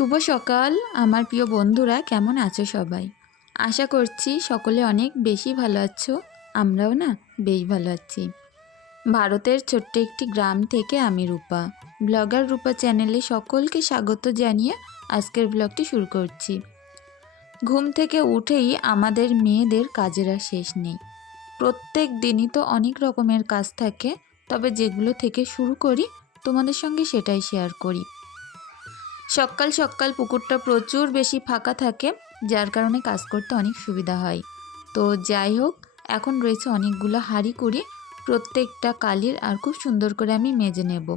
শুভ সকাল, আমার প্রিয় বন্ধুরা, কেমন আছো সবাই? আশা করছি সকলে অনেক বেশি ভালো আছো, আমরাও না বেশ ভালো আছি। ভারতের ছোট্ট একটি গ্রাম থেকে আমি রূপা, ব্লগার রূপা চ্যানেলে সকলকে স্বাগত জানিয়ে আজকের ব্লগটি শুরু করছি। ঘুম থেকে উঠেই আমাদের মেয়েদের কাজের আর শেষ নেই। প্রত্যেক দিনই তো অনেক রকমের কাজ থাকে, তবে যেগুলো থেকে শুরু করি, তোমাদের সঙ্গে সেটাই শেয়ার করি। সকাল সকাল পুকুরটা প্রচুর বেশি ফাঁকা থাকে, যার কারণে কাজ করতে অনেক সুবিধা হয়। তো যাই হোক, এখন রয়েছে অনেকগুলো হাঁড়ি কুড়ি, প্রত্যেকটা কালির আর খুব সুন্দর করে আমি মেজে নেব।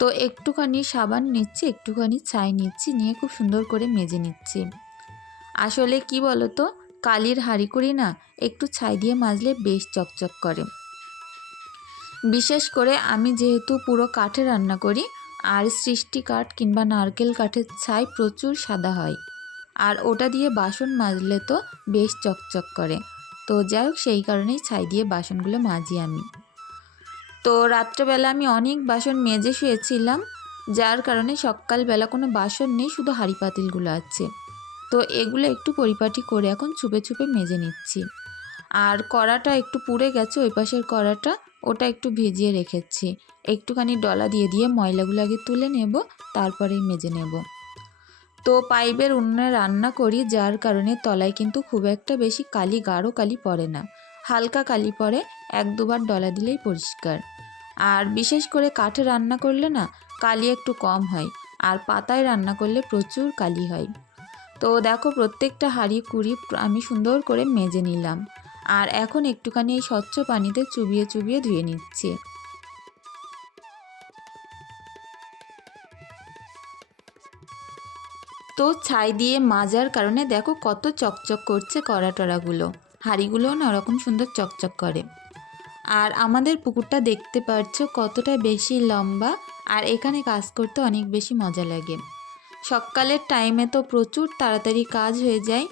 তো একটুখানি সাবান নিচ্ছি, একটুখানি ছাই নিচ্ছি, নিয়ে খুব সুন্দর করে মেজে নিচ্ছি। আসলে কি বলো তো কালির হাঁড়ি কুড়ি না, একটু ছাই দিয়ে মাজলে বেশ চকচক করে। বিশেষ করে আমি যেহেতু পুরো কাঠে রান্না করি আর সৃষ্টি কাঠ কিংবা নারকেল কাঠের ছাই প্রচুর সাদা হয়। আর ওটা দিয়ে বাসন মাজলে তো বেশ চকচক করে। তো যাই হোক, সেই কারণেই ছাই দিয়ে বাসনগুলো মাজি আমি। তো রাত্রেবেলা আমি অনেক বাসন মেজে শুয়েছিলাম, যার কারণে সকালবেলা কোনো বাসন নেই, শুধু হাঁড়ি পাতিলগুলো আছে। তো এগুলো একটু পরিপাটি করে এখন ছুপে ছুপে মেজে নিচ্ছি। আর কড়াটা একটু পুড়ে গেছে, ওই পাশের কড়াটা ওটা একটু ভিজিয়ে রেখেছি। একটুখানি ডলা দিয়ে দিয়ে ময়লাগুলো আগে তুলে নেব, তারপরেই মেজে নেব। তো পাইপের উনুনে রান্না করি, যার কারণে তলায় কিন্তু খুব একটা বেশি কালি গাঢ় কালি পড়ে না। হালকা কালি পড়ে, এক দুবার ডলা দিলেই পরিষ্কার। আর বিশেষ করে কাঠে রান্না করলে না, কালি একটু কম হয়, আর পাতায় রান্না করলে প্রচুর কালি হয়। তো দেখো প্রত্যেকটা হাঁড়ি কুড়ি আমি সুন্দর করে মেজে নিলাম। আর এখন একটুখানি এই স্বচ্ছ পানিতে চুবিয়ে চুবিয়ে ধুয়ে নিচ্ছি। তো ছাই দিয়ে মাজার কারণে দেখো কত চকচক করছে কড়া টড়াগুলো। হাঁড়িগুলোও না ওরকম সুন্দর চকচক করে। আর আমাদের পুকুরটা দেখতে পাচ্ছ কতটা বেশি লম্বা আর এখানে কাজ করতে অনেক বেশি মজা লাগে। সকালের টাইমে তো প্রচুর তাড়াতাড়ি কাজ হয়ে যায়।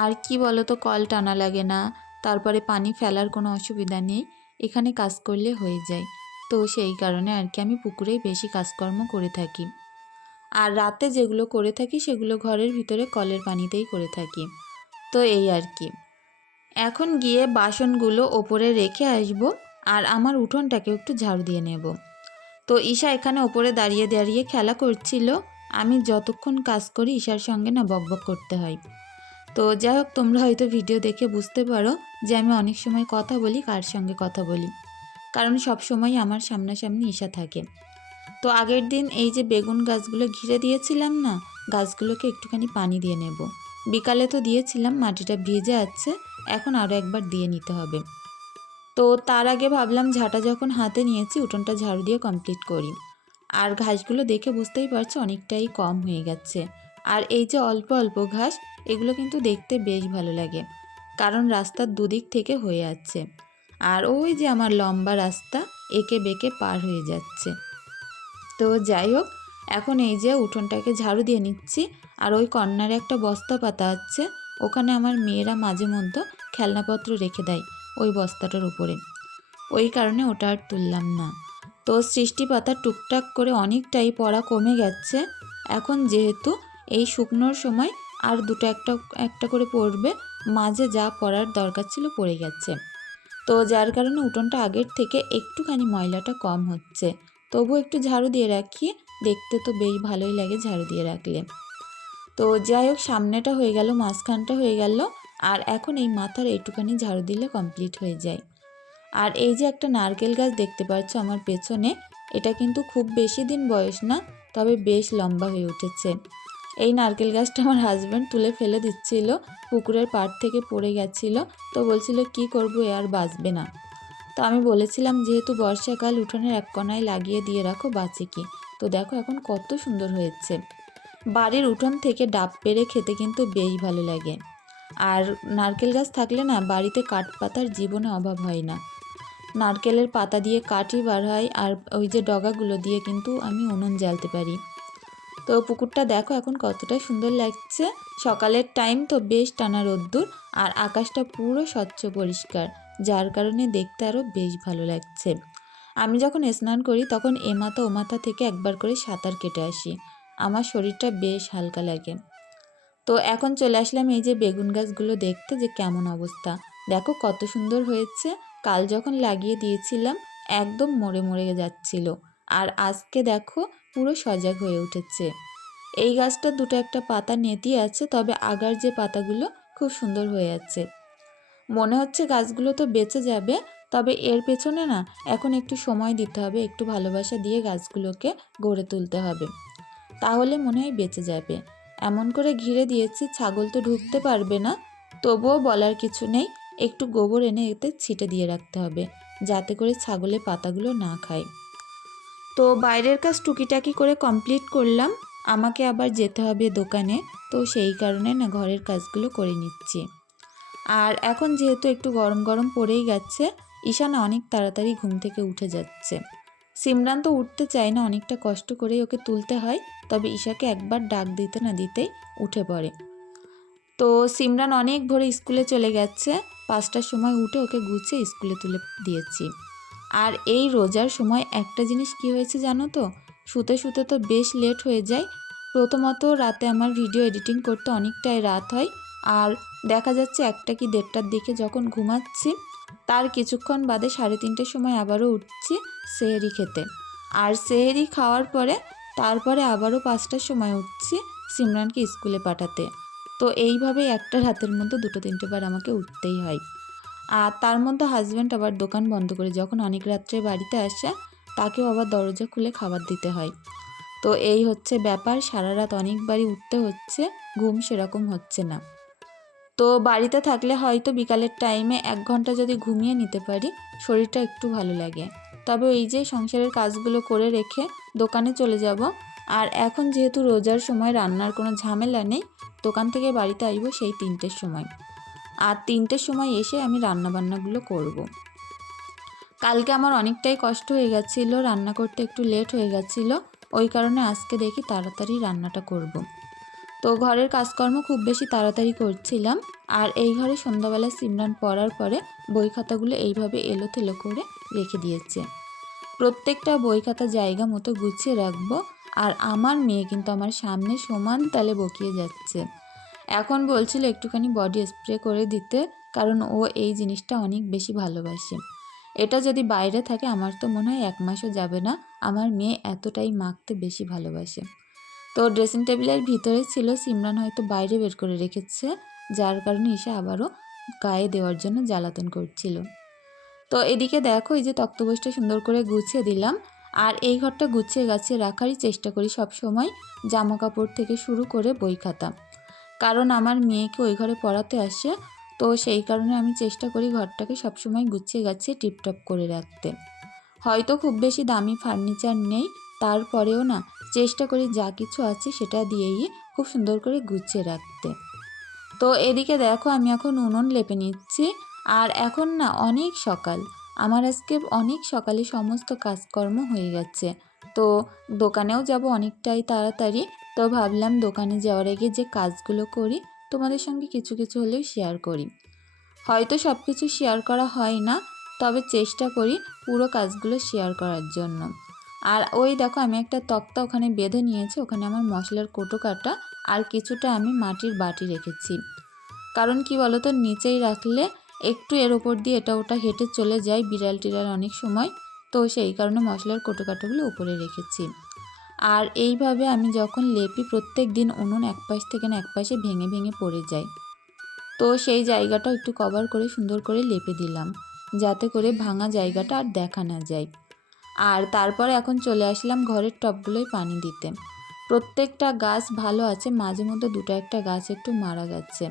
আর কি বলো তো কল টানা লাগে না। তারপরে পানি ফেলার কোনো অসুবিধা নেই, এখানে কাজ করলে হয়ে যায়। তো সেই কারণে আর কি আমি পুকুরেই বেশি কাজকর্ম করে থাকি। আর রাতে যেগুলো করে থাকি সেগুলো ঘরের ভিতরে কলের পানিতেই করে থাকি। তো এই আর কি। এখন গিয়ে বাসনগুলো ওপরে রেখে আসব আর আমার উঠোনটাকে একটু ঝাড়ু দিয়ে নেব। তো ঈশা এখানে ওপরে দাঁড়িয়ে দাঁড়িয়ে খেলা করছিল। আমি যতক্ষণ কাজ করি ঈশার সঙ্গে না বকবক করতে হয়। তো যাই হোক তোমরা হয়তো ভিডিও দেখে বুঝতে পারো যে আমি অনেক সময় কথা বলি, কার সঙ্গে কথা বলি। কারণ সব সময় আমার সামনাসামনি ঈশা থাকে। তো আগের দিন এই যে বেগুন গাছগুলো ঘিরে দিয়েছিলাম না, গাছগুলোকে একটুখানি পানি দিয়ে নেব। বিকালে তো দিয়েছিলাম, মাটিটা ভিজে আছে, এখন আরও একবার দিয়ে নিতে হবে। তো তার আগে ভাবলাম ঝাঁটা যখন হাতে নিয়েছি, উঠোনটা ঝাড়ু দিয়ে কমপ্লিট করি। আর ঘাসগুলো দেখে বুঝতেই পারছ, অনেকটাই কম হয়ে গেছে। আর এই যে অল্প অল্প ঘাস, এগুলো কিন্তু দেখতে বেশ ভালো লাগে। কারণ রাস্তার দুদিক থেকে হয়ে আছে আর ওই যে আমার লম্বা রাস্তা, একে বেঁকে পার হয়ে যাচ্ছে। তো যাই হোক, এখন এই যে উঠোনটাকে ঝাড়ু দিয়ে নিচ্ছি। আর ওই কর্নারে একটা বস্তা পাতা আছে, ওখানে আমার মেয়েরা মাঝে মধ্যে খেলনাপত্র রেখে দেয় ওই বস্তাটার উপরে। ওই কারণে ওটা আর তুললাম না। তো সৃষ্টি পাতা টুকটাক করে অনেকটাই পড়া কমে গেছে। এখন যেহেতু এই শুকনোর সময় আর দুটো একটা একটা করে পড়বে। মাঝে যা পড়ার দরকার ছিল পড়ে গেছে। তো যার কারণে উঠোনটা আগের থেকে একটুখানি ময়লাটা কম হচ্ছে। তবু একটু ঝাড়ু দিয়ে রাখি। দেখতে তো বেশ ভালোই লাগে ঝাড়ু দিয়ে রাখলে। তো যাই হোক, সামনেটা হয়ে গেল, মাঝখানটা হয়ে গেল। আর এখন এই মাথার এইটুখানি ঝাড়ু দিলে কমপ্লিট হয়ে যায়। আর এই যে একটা নারকেল গাছ দেখতে পাচ্ছ আমার পেছনে, এটা কিন্তু খুব বেশি দিন বয়স না, তবে বেশ লম্বা হয়ে উঠেছে। এই নারকেল গাছটা আমার হাজব্যান্ড তুলে ফেলে দিচ্ছিল, পুকুরের পাড় থেকে পড়ে গেছিল, তো বলছিল, কি করব, এ আর বাঁচবে না। তো আমি বলেছিলাম, যেহেতু বর্ষাকাল, উঠোনের এক কোনায় লাগিয়ে দিয়ে রাখো বাঁচে কি তো দেখো এখন কত সুন্দর হয়েছে। বাড়ির উঠোন থেকে ডাব পেরে খেতে কিন্তু বেশ ভালো লাগে। আর নারকেল গাছ থাকলে না, বাড়িতে কাঠ পাতার জীবনে অভাব হয় না। নারকেলের পাতা দিয়ে কাঠই বার হয়, আর ওই যে ডগাগুলো দিয়ে কিন্তু আমি উনুন জ্বালতে পারি। তো পুকুরটা দেখো এখন কতটা সুন্দর লাগছে। সকালের টাইম তো বেশ টানা রোদ্দুর আর আকাশটা পুরো স্বচ্ছ পরিষ্কার, যার কারণে দেখতে আরও বেশ ভালো লাগছে। আমি যখন স্নান করি তখন এ মাথা ও মাথা থেকে একবার করে সাঁতার কেটে আসি, আমার শরীরটা বেশ হালকা লাগে। তো এখন চলে আসলাম এই যে বেগুন গাছগুলো দেখতে যে কেমন অবস্থা। দেখো কত সুন্দর হয়েছে, কাল যখন লাগিয়ে দিয়েছিলাম একদম মরে মরে যাচ্ছিল। আর আজকে দেখো পুরো সজাগ হয়ে উঠেছে। এই গাছটা দুটো একটা পাতা নেতি আছে, তবে আগার যে পাতাগুলো খুব সুন্দর হয়ে আছে। মনে হচ্ছে গাছগুলো তো বেঁচে যাবে, তবে এর পেছনে না এখন একটু সময় দিতে হবে, একটু ভালোবাসা দিয়ে গাছগুলোকে গড়ে তুলতে হবে। তাহলে মনে হয় বেঁচে যাবে। এমন করে ঘিরে দিয়েছি, ছাগল তো ঢুকতে পারবে না। তবুও বলার কিছু নেই, একটু গোবর এনে এতে ছিটে দিয়ে রাখতে হবে, যাতে করে ছাগলের পাতাগুলো না খায়। তো বাইরের কাজ টুকিটাকি করে কমপ্লিট করলাম। আমাকে আবার যেতে হবে দোকানে। তো সেই কারণে না ঘরের কাজগুলো করে নিচ্ছি। আর এখন যেহেতু একটু গরম গরম পড়েই যাচ্ছে ঈশানা অনেক তাড়াতাড়ি ঘুম থেকে উঠে যাচ্ছে। সিমরান তো উঠতে চায় না, অনেকটা কষ্ট করেই ওকে তুলতে হয়। তবে ঈশাকে একবার ডাক দিতে না দিতেই উঠে পড়ে। তো সিমরান অনেক ভোরে স্কুলে চলে গেছে। পাঁচটার সময় উঠে ওকে গুছিয়ে স্কুলে তুলে দিয়েছি। আর এই রোজার সময় একটা জিনিস কি হয়েছে জানো তো? শুতে শুতে তো বেশ লেট হয়ে যায়। প্রথমত রাতে আমার ভিডিও এডিটিং করতে অনেকটাই রাত হয়। আর দেখা যাচ্ছে একটা কি দেড়টার দিকে যখন ঘুমাচ্ছি, তার কিছুক্ষণ বাদে সাড়ে তিনটের সময় আবারও উঠছি সেহেরি খেতে। আর সেহেরি খাওয়ার পরে তারপরে আবারও পাঁচটার সময় উঠছি সিমরানকে স্কুলে পাঠাতে। তো এইভাবেই একটা রাতের মধ্যে দুটো তিনটে বার আমাকে উঠতেই হয়। আর তার মধ্যে হাজব্যান্ড আবার দোকান বন্ধ করে যখন অনেক রাত্রে বাড়িতে আসে, তাকেও আবার দরজা খুলে খাবার দিতে হয়। তো এই হচ্ছে ব্যাপার, সারা রাত অনেকবারই উঠতে হচ্ছে, ঘুম সেরকম হচ্ছে না। তো বাড়িতে থাকলে হয়তো বিকালের টাইমে এক ঘণ্টা যদি ঘুমিয়ে নিতে পারি, শরীরটা একটু ভালো লাগে। তবে এই যে সংসারের কাজগুলো করে রেখে দোকানে চলে যাব, আর এখন যেহেতু রোজার সময় রান্নার কোনো ঝামেলা নেই, দোকান থেকে বাড়িতে আসব সেই তিনটের সময়। আর তিনটের সময় এসে আমি রান্নাবান্নাগুলো করব। কালকে আমার অনেকটাই কষ্ট হয়ে গেছিল, রান্না করতে একটু লেট হয়ে গেছিল, ওই কারণে আজকে দেখি তাড়াতাড়ি রান্নাটা করব। তো ঘরের কাজকর্ম খুব বেশি তাড়াতাড়ি করছিলাম, আর এই ঘরে সন্ধ্যাবেলা সিমরান পড়ার পরে বই খাতাগুলো এইভাবে এলো থেলো করে রেখে দিয়েছে প্রত্যেকটা বই খাতা জায়গা মতো গুছিয়ে রাখব, আর আমার মেয়ে কিন্তু আমার সামনে সমান তালে বকিয়ে যাচ্ছে এখন বলছিল একটুখানি বডি স্প্রে করে দিতে, কারণ ও এই জিনিসটা অনেক বেশি ভালোবাসে। এটা যদি বাইরে থাকে, আমার তো মনে হয় এক মাসও যাবে না। আমার মেয়ে এতটাই মাখতে বেশি ভালোবাসে। তো ড্রেসিং টেবিলের ভিতরে ছিল, সিমরান হয়তো বাইরে বের করে রেখেছে, যার কারণে এসে আবারও গায়ে দেওয়ার জন্য জ্বালাতন করছিল। তো এদিকে দেখো, এই যে তক্তবোসটা সুন্দর করে গুছিয়ে দিলাম। আর এই ঘরটা গুছিয়ে গাছিয়ে রাখারই চেষ্টা করি সব সময় জামা কাপড় থেকে শুরু করে বই খাতা। কারণ আমার মেয়েকে ওই ঘরে পড়াতে আসে, তো সেই কারণে আমি চেষ্টা করি ঘরটাকে সবসময় গুছিয়ে গাছিয়ে টিপটপ করে রাখতে। হয়তো খুব বেশি দামি ফার্নিচার নেই, তারপরেও না, চেষ্টা করি যা কিছু আছে সেটা দিয়েই খুব সুন্দর করে গুছিয়ে রাখতে। তো এদিকে দেখো আমি এখন উনুন লেপে নিচ্ছি, আর এখন না অনেক সকাল। আমার আজকে অনেক সকালে সমস্ত কাজকর্ম হয়ে গেছে। তো দোকানেও যাব অনেকটাই তাড়াতাড়ি তো ভাবলাম দোকানে যাওয়ার আগে যে কাজগুলো করি, তোমাদের সঙ্গে কিছু কিছু হলেও শেয়ার করি। হয়তো সব কিছু শেয়ার করা হয় না, তবে চেষ্টা করি পুরো কাজগুলো শেয়ার করার জন্য। আর ওই দেখো আমি একটা তক্তা ওখানে বেঁধে নিয়েছি, ওখানে আমার মশলার কোটো কাটা আর কিছুটা আমি মাটির বাটি রেখেছি। কারণ কি বলতো, নিচেই রাখলে একটু এর ওপর দিয়ে এটা ওটা হেঁটে চলে যায় বিড়াল টিড়াল অনেক সময়, তো সেই কারণে মশলার কোটো কাটাগুলো উপরে রেখেছি। আর এইভাবে আমি যখন লেপি প্রত্যেক দিন উনুন এক পাশ থেকে না এক পাশে ভেঙে ভেঙে পড়ে যায়। তো সেই জায়গাটা একটু কভার করে সুন্দর করে লেপে দিলাম, যাতে করে ভাঙা জায়গাটা আর দেখা না যায়। আর তারপরে এখন চলে আসলাম ঘরের টবগুলোয় পানি দিতে। প্রত্যেকটা গাছ ভালো আছে, মাঝে মধ্যে দুটো একটা গাছ একটু মারা গেছে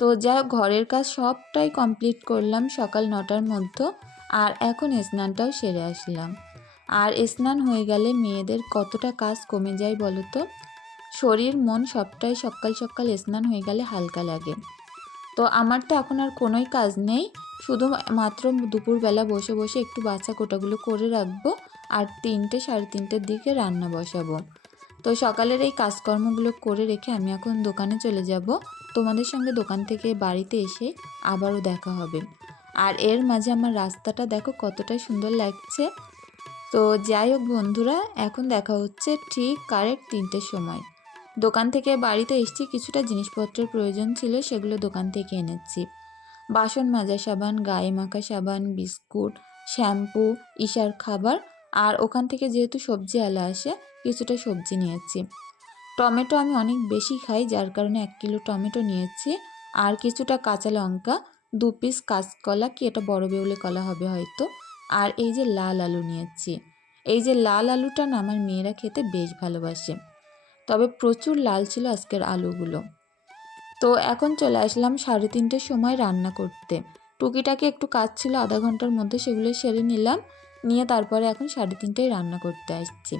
তো যা ঘরের কাজ সবটাই কমপ্লিট করলাম সকাল নটার মধ্যে, আর এখন স্নানটাও সেরে আসলাম। আর স্নান হয়ে গেলে মেয়েদের কতটা কাজ কমে যায় বলো তো? শরীর, মন সবটাই সকাল সকাল স্নান হয়ে গেলে হালকা লাগে। তো আমার তো এখন আর কোনোই কাজ নেই। শুধু মাত্র দুপুরবেলা বসে বসে একটু বাচ্চা কোটাগুলো করে রাখব আর তিনটে সাড়ে তিনটের দিকে রান্না বসাবো। তো সকালের এই কাজকর্মগুলো করে রেখে আমি এখন দোকানে চলে যাব। তোমাদের সঙ্গে দোকান থেকে বাড়িতে এসে আবারও দেখা হবে। আর এর মাঝে আমার রাস্তাটা দেখো কতটা সুন্দর লাগছে। তো যাই হোক বন্ধুরা, এখন দেখা হচ্ছে ঠিক কারেক্ট তিনটের সময়। দোকান থেকে বাড়িতে এসেছি, কিছুটা জিনিসপত্রের প্রয়োজন ছিল, সেগুলো দোকান থেকে এনেছি। বাসন মাজা সাবান, গায়ে মাখা সাবান, বিস্কুট, শ্যাম্পু, ঈশার খাবার, আর ওখান থেকে যেহেতু সবজি আলা আসে, কিছুটা সবজি নিয়েছি। টমেটো আমি অনেক বেশি খাই, যার কারণে এক কিলো টমেটো নিয়েছি, আর কিছুটা কাঁচা লঙ্কা, দু পিস কাঁচকলা, কি এটা বড় বেউলে কলা হবে হয়তো। আর এই যে লাল আলু নিয়েছি। এই যে লাল আলুটা না আমার মেয়েরা খেতে বেশ ভালোবাসে। তবে প্রচুর লাল ছিল আজকের আলুগুলো। তো এখন চলে আসলাম সাড়ে তিনটের সময় রান্না করতে। টুকিটাকে একটু কাজ ছিল, আধা ঘণ্টার মধ্যে সেগুলো সেরে নিলাম। নিয়ে তারপরে এখন সাড়ে তিনটেয় রান্না করতে আসছি।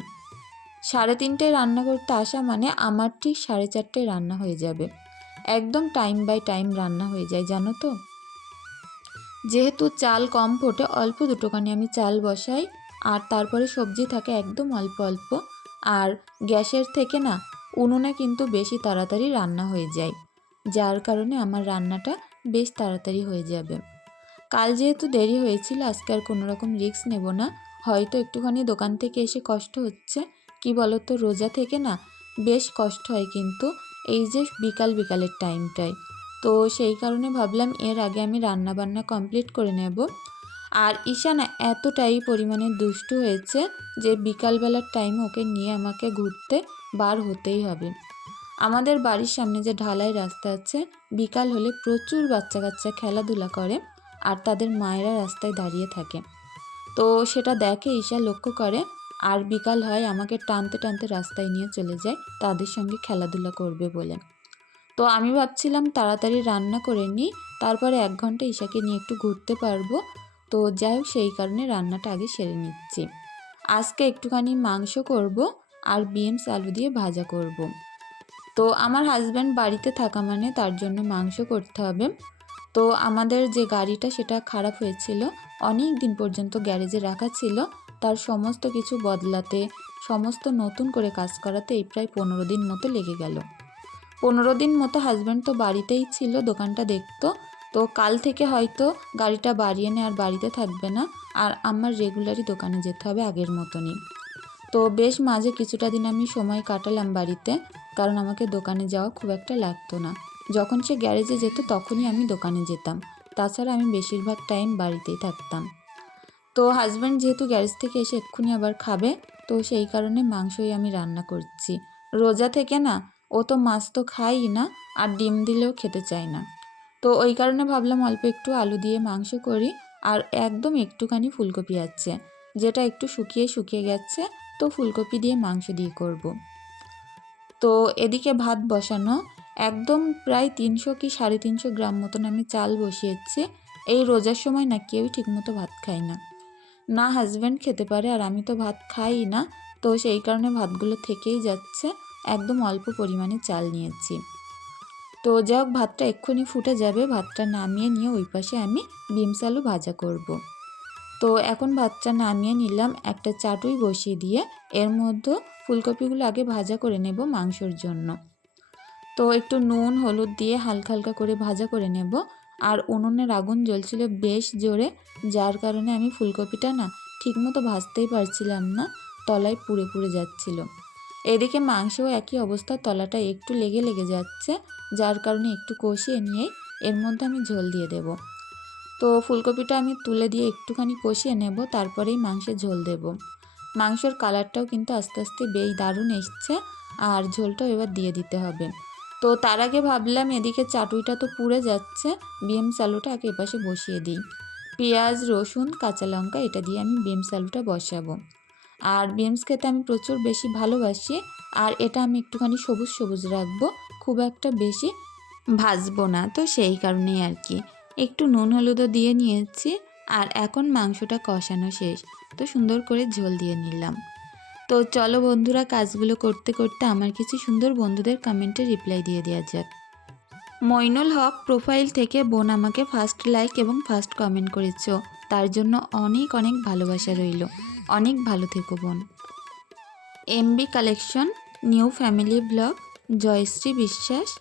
সাড়ে তিনটেয় রান্না করতে আসা মানে আমার ঠিক সাড়ে চারটেয় রান্না হয়ে যাবে। একদম টাইম বাই টাইম রান্না হয়ে যায়, জানো তো? যেহেতু চাল কম ফোটে, অল্প দুটোখানি আমি চাল বসাই। আর তারপরে সবজি থাকে একদম অল্প অল্প। আর গ্যাসের থেকে না, উনুনে কিন্তু বেশি তাড়াতাড়ি রান্না হয়ে যায়। যার কারণে আমার রান্নাটা বেশ তাড়াতাড়ি হয়ে যাবে। কাল যেহেতু দেরি হয়েছিল, আজকে আর কোনো রকম রিস্ক নেব না। হয়তো একটুখানি দোকান থেকে এসে কষ্ট হচ্ছে। কি বলতো, রোজা থেকে না বেশ কষ্ট হয় কিন্তু। এই যে বিকাল বিকালের টাইমটায় তো সেই কারণে ভাবলাম এর আগে আমি রান্না বান্না কমপ্লিট করে নেব। আর ঈশানা এতটাই পরিমাণে দুষ্টু হয়েছে যে বিকালবেলার টাইম ওকে নিয়ে আমাকে ঘুরতে বার হতেই হবে। আমাদের বাড়ির সামনে যে ঢালাই রাস্তা আছে, বিকাল হলে প্রচুর বাচ্চা কাচ্চা খেলাধুলা করে আর তাদের মায়েরা রাস্তায় দাঁড়িয়ে থাকে। তো সেটা দেখে ঈশা লক্ষ্য করে, আর বিকাল হয় আমাকে টানতে টানতে রাস্তায় নিয়ে চলে যায়, তাদের সঙ্গে খেলাধুলা করবে বলে। তো আমি ভাবছিলাম তাড়াতাড়ি রান্না করে নিই, তারপরে এক ঘণ্টা ঈশাকে নিয়ে একটু ঘুরতে পারব। তো যাই হোক, সেই কারণে রান্নাটা আগে সেরে নিচ্ছি। আজকে একটুখানি মাংস করব আর বিনস আলু দিয়ে ভাজা করব। তো আমার হাজব্যান্ড বাড়িতে থাকা মানে তার জন্য মাংস করতে হবে। তো আমাদের যে গাড়িটা সেটা খারাপ হয়েছিল, অনেক দিন পর্যন্ত গ্যারেজে রাখা ছিল, তার সমস্ত কিছু বদলাতে, সমস্ত নতুন করে কাজ করাতে এই প্রায় পনেরো দিন মতো লেগে গেল। পনেরো দিন মতো হাজব্যান্ড তো বাড়িতেই ছিল, দোকানটা দেখতো। তো কাল থেকে হয়তো গাড়িটা বাড়িয়ে নিয়ে আর বাড়িতে থাকবে না। আর আমার রেগুলারই দোকানে যেতে হবে আগের মতনই। তো বেশ মাঝে কিছুটা দিন আমি সময় কাটালাম বাড়িতে, কারণ আমাকে দোকানে যাওয়া খুব একটা লাগতো না। যখন সে গ্যারেজে যেত তখনই আমি দোকানে যেতাম। তাছাড়া আমি বেশিরভাগ টাইম বাড়িতেই থাকতাম। তো হাজব্যান্ড যেহেতু গ্যারেজ থেকে এসে এক্ষুনি আবার খাবে, তো সেই কারণে মাংসই আমি রান্না করছি। রোজা থেকে না ও তো মাছ তো খাই না, আর ডিম দিলেও খেতে চায় না তো ওই কারণে ভাবলাম অল্প একটু আলু দিয়ে মাংস করি, আর একদম একটুখানি ফুলকপি আছে, যেটা একটু শুকিয়ে শুকিয়ে গেছে, তো ফুলকপি দিয়ে মাংস দিয়ে করব। তো এদিকে ভাত বসানো, একদম প্রায় তিনশো কি সাড়ে তিনশো গ্রাম মতন আমি চাল বসিয়েছি, এই রোজার সময় না কেউই ঠিকমতো ভাত খায় না না হাজব্যান্ড খেতে পারে, আর আমি তো ভাত খাই না, তো সেই কারণে ভাতগুলো থেকেই যাচ্ছে একদম অল্প পরিমাণে চাল নিয়েছি। তো যাই হোক, ভাতটা এক্ষুনি ফুটে যাবে। ভাতটা নামিয়ে নিয়ে ওই পাশে আমি বিমস আলু ভাজা করব। তো এখন ভাতটা নামিয়ে নিলাম, একটা চাটুই বসিয়ে দিয়ে। এর মধ্যে ফুলকপিগুলো আগে ভাজা করে নেব মাংসর জন্য। তো একটু নুন, হলুদ দিয়ে হালকা হালকা করে ভাজা করে নেব। আর উনুনের আগুন জ্বলছিল বেশ জোরে, যার কারণে আমি ফুলকপিটা না ঠিকমতো ভাজতেই পারছিলাম না, তলায় পুড়ে পুড়ে যাচ্ছিল। এদিকে মাংসও একই অবস্থা, তলাটা একটু লেগে লেগে যাচ্ছে। যার কারণে একটু কষিয়ে নিয়ে এর মধ্যে আমি ঝোল দিয়ে দেব। তো ফুলকপিটা আমি তুলে দিয়ে একটুখানি কষিয়ে নেব, তারপরেই মাংসের ঝোল দেব। মাংসর কালারটাও কিন্তু আস্তে আস্তে বেশ দারুণ এসছে, আর ঝোলটাও এবার দিয়ে দিতে হবে। তো তার আগে ভাবলাম এদিকে চাটুইটা তো পুড়ে যাচ্ছে, বিএম আলুটা আগে এপাশে বসিয়ে দিই। পেঁয়াজ, রসুন, কাঁচা লঙ্কা, এটা দিয়ে আমি বিমস আলুটা বসাবো। আর বিমস খেতে আমি প্রচুর বেশি ভালোবাসি আর এটা আমি একটুখানি সবুজ সবুজ রাখব, খুব একটা বেশি ভাজবো না, তো সেই কারণেই আর কি। একটু নুন হলুদও দিয়ে নিয়েছি আর এখন মাংসটা কষানো শেষ, তো সুন্দর করে ঝোল দিয়ে নিলাম। তো চলো বন্ধুরা, কাজগুলো করতে করতে আমার কিছু সুন্দর বন্ধুদের কমেন্টে রিপ্লাই দিয়ে দেওয়া যাক। মইনুল হক প্রোফাইল থেকে বোন আমাকে ফার্স্ট লাইক এবং ফার্স্ট কমেন্ট করেছ। তার জন্য অনেক অনেক ভালোবাসা রইল। অনেক ভালো থেকো বোন। MB collection, new family blog, Joyshree Biswas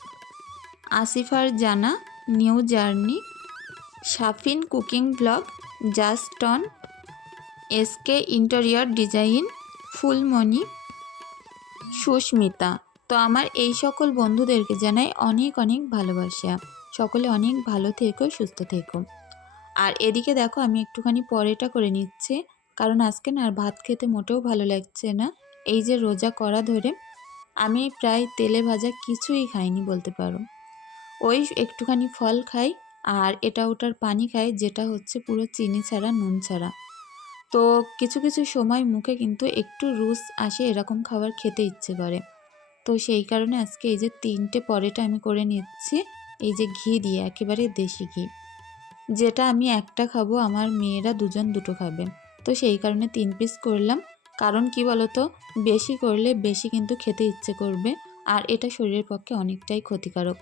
আসিফার জানা, new journey Safin cooking blog, just on, SK interior design, Phulmoni, Susmita. তো আমার এই সকল বন্ধুদেরকে জানাই অনেক অনেক ভালোবাসা। সকলে অনেক ভালো থেকো, সুস্থ থেকো। আর এদিকে দেখো আমি একটুখানি পরেটা করে নিচ্ছি, কারণ আজকে না আর ভাত খেতে মোটেও ভালো লাগছে না। এই যে রোজা করা ধরে আমি প্রায় তেলে ভাজা কিছুই খাইনি বলতে পারো। ওই একটুখানি ফল খাই আর এটা ওটার পানি খাই, যেটা হচ্ছে পুরো চিনি ছাড়া, নুন ছাড়া। তো কিছু কিছু সময় মুখে কিন্তু একটু রুচ আসে, এরকম খাবার খেতে ইচ্ছে করে। তো সেই কারণে আজকে এই যে তিনটে পরেটা আমি করে নিচ্ছি, এই যে ঘি দিয়ে, একেবারে দেশি ঘি। যেটা আমি একটা খাব, আমার মেয়েরা দুজন দুটো খাবে। তো সেই কারণে তিন পিস করলাম। কারণ কি বলতো? বেশি করলে বেশি কিন্তু খেতে ইচ্ছে করবে, আর এটা শরীরের পক্ষে অনেকটাই ক্ষতিকারক।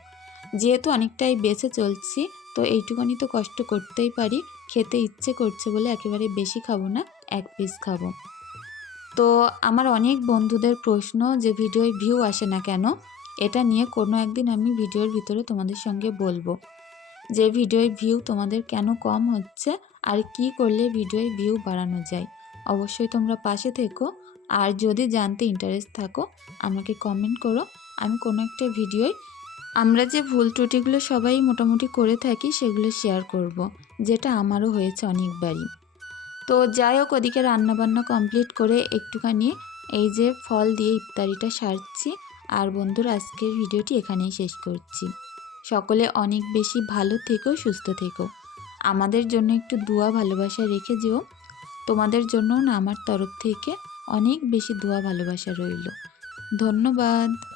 যেহেতু অনেকটাই বেঁচে চলছি, তো এইটুকুনি তো কষ্ট করতেই পারি। খেতে ইচ্ছে করছে বলে একেবারে বেশি খাব না, এক পিস খাব। তো আমার অনেক বন্ধুদের প্রশ্ন যে ভিডিওয় ভিউ আসে না কেন? এটা নিয়ে কোনো একদিন আমি ভিডিওর ভিতরে তোমাদের সঙ্গে বলব। যে ভিডিওয় ভিউ তোমাদের কেন কম হচ্ছে আর কি করলে ভিডিওয় ভিউ বাড়ানো যায়, অবশ্যই তোমরা পাশে থেকো। আর যদি জানতে ইন্টারেস্ট থাকো, আমাকে কমেন্ট করো। আমি কোনো একটা ভিডিওয় আমরা যে ভুল ত্রুটিগুলো সবাই মোটামুটি করে থাকি, সেগুলো শেয়ার করব। যেটা আমারও হয়েছে অনেকবারই। তো যাই হোক, ওদিকে রান্নাবান্না কমপ্লিট করে একটুখানি এই যে ফল দিয়ে ইফতারিটা সারছি। আর বন্ধুরা, আজকের ভিডিওটি এখানেই শেষ করছি। সকলে অনেক বেশি ভালো থেকো, সুস্থ থেকো। আমাদের জন্য একটু দোয়া, ভালোবাসা রেখে যেও। তোমাদের জন্য না আমার তরফ থেকে অনেক বেশি দোয়া, ভালোবাসা রইল। ধন্যবাদ।